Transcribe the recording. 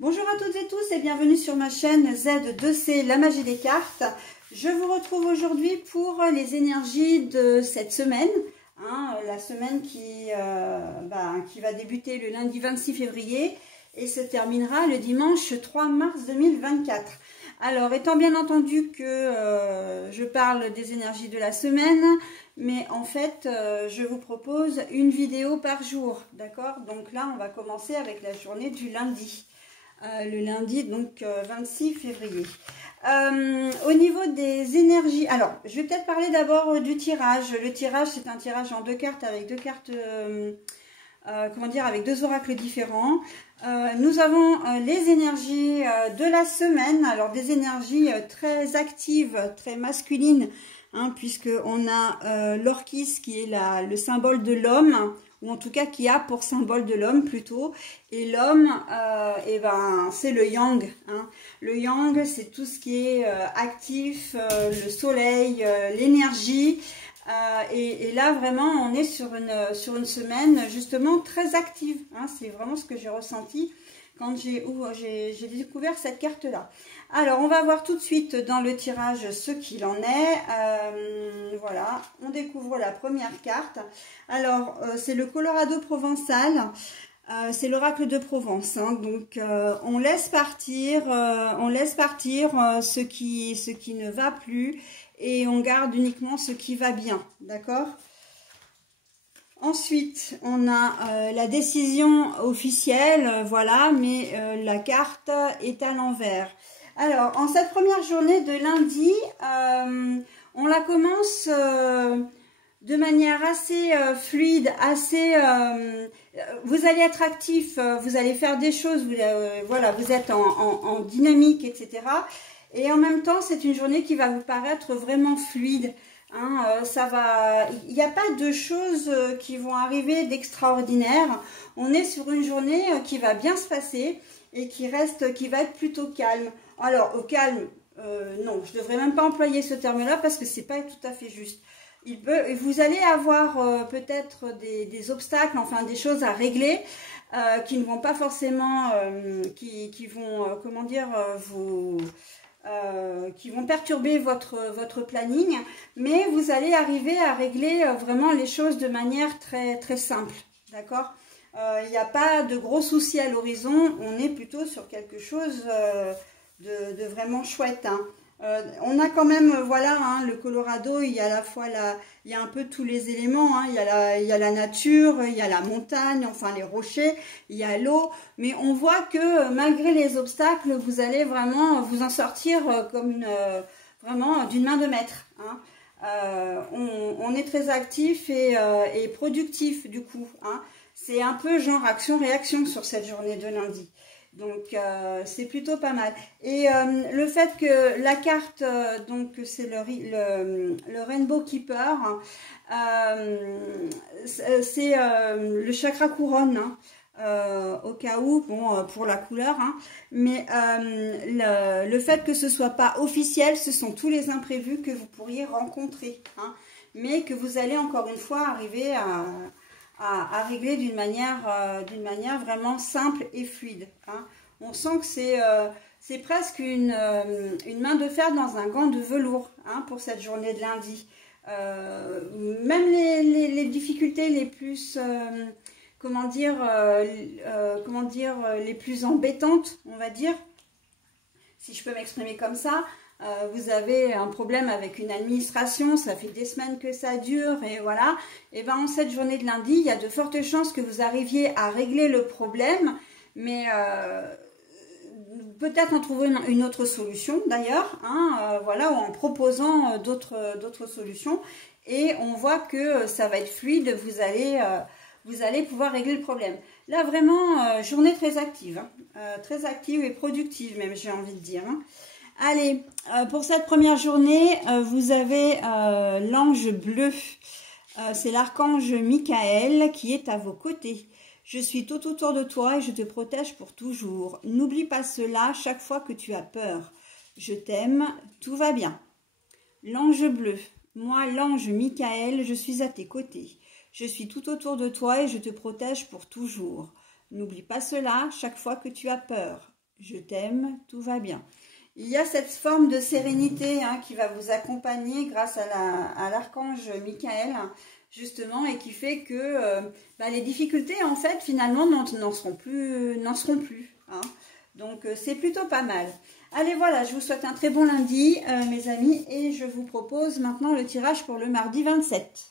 Bonjour à toutes et tous et bienvenue sur ma chaîne Z2C, la magie des cartes. Je vous retrouve aujourd'hui pour les énergies de cette semaine, la semaine qui va débuter le lundi 26 février et se terminera le dimanche 3 mars 2024. Alors, étant bien entendu que je parle des énergies de la semaine, mais en fait, je vous propose une vidéo par jour, d'accord? Donc là, on va commencer avec la journée du lundi. Le lundi, donc 26 février. Au niveau des énergies, alors, je vais peut-être parler d'abord du tirage. Le tirage, c'est un tirage en deux cartes avec deux cartes... avec deux oracles différents. Nous avons les énergies de la semaine, alors des énergies très actives, très masculines, puisque on a l'orchis qui est le symbole de l'homme, ou en tout cas qui a pour symbole de l'homme plutôt, et l'homme, c'est le yang. Le yang, c'est tout ce qui est actif, le soleil, l'énergie. Et là vraiment on est sur une semaine justement très active, c'est vraiment ce que j'ai ressenti quand j'ai découvert cette carte là. Alors on va voir tout de suite dans le tirage ce qu'il en est. Voilà, on découvre la première carte. Alors c'est le Colorado provençal. C'est l'oracle de Provence, donc on laisse partir ce qui ne va plus et on garde uniquement ce qui va bien, d'accord? Ensuite, on a la décision officielle, voilà, mais la carte est à l'envers. Alors, en cette première journée de lundi, on la commence... de manière assez fluide, assez... vous allez être actif, vous allez faire des choses, voilà, vous êtes en dynamique, etc. Et en même temps, c'est une journée qui va vous paraître vraiment fluide. Il n'y a pas de choses qui vont arriver d'extraordinaire. On est sur une journée qui va bien se passer et qui va être plutôt calme. Alors, au calme, non, je ne devrais même pas employer ce terme-là parce que c'est pas tout à fait juste. Vous allez avoir peut-être des obstacles, enfin des choses à régler qui ne vont pas forcément, qui vont perturber votre planning, mais vous allez arriver à régler vraiment les choses de manière très, très simple, d'accord? Il n'y a pas de gros soucis à l'horizon, on est plutôt sur quelque chose de vraiment chouette, on a quand même, voilà, le Colorado, il y a à la fois il y a un peu tous les éléments, il y a la nature, il y a la montagne, enfin les rochers, il y a l'eau, mais on voit que malgré les obstacles, vous allez vraiment vous en sortir comme vraiment d'une main de maître. On est très actif et productif du coup. C'est un peu genre action-réaction sur cette journée de lundi. Donc c'est plutôt pas mal. Et le fait que la carte, donc c'est le Rainbow Keeper, c'est le chakra couronne, au cas où, bon, pour la couleur, mais le fait que ce soit pas officiel, ce sont tous les imprévus que vous pourriez rencontrer, mais que vous allez encore une fois arriver à régler d'une manière vraiment simple et fluide. On sent que c'est presque une main de fer dans un gant de velours pour cette journée de lundi. Même les difficultés les plus, les plus embêtantes, on va dire, si je peux m'exprimer comme ça. Vous avez un problème avec une administration, ça fait des semaines que ça dure, et voilà. Et en cette journée de lundi, il y a de fortes chances que vous arriviez à régler le problème, mais peut-être en trouver une autre solution d'ailleurs, voilà, ou en proposant d'autres solutions. Et on voit que ça va être fluide, vous allez pouvoir régler le problème. Là, vraiment, journée très active et productive même, j'ai envie de dire. Allez, pour cette première journée, vous avez l'ange bleu. C'est l'archange Michael qui est à vos côtés. Je suis tout autour de toi et je te protège pour toujours. N'oublie pas cela chaque fois que tu as peur. Je t'aime, tout va bien. L'ange bleu. Moi, l'ange Michael, je suis à tes côtés. Je suis tout autour de toi et je te protège pour toujours. N'oublie pas cela chaque fois que tu as peur. je t'aime, tout va bien. Il y a cette forme de sérénité qui va vous accompagner grâce à l'archange Michael, justement, et qui fait que les difficultés, en fait, finalement, n'en seront plus. Donc, c'est plutôt pas mal. Allez, voilà, je vous souhaite un très bon lundi, mes amis, et je vous propose maintenant le tirage pour le mardi 27.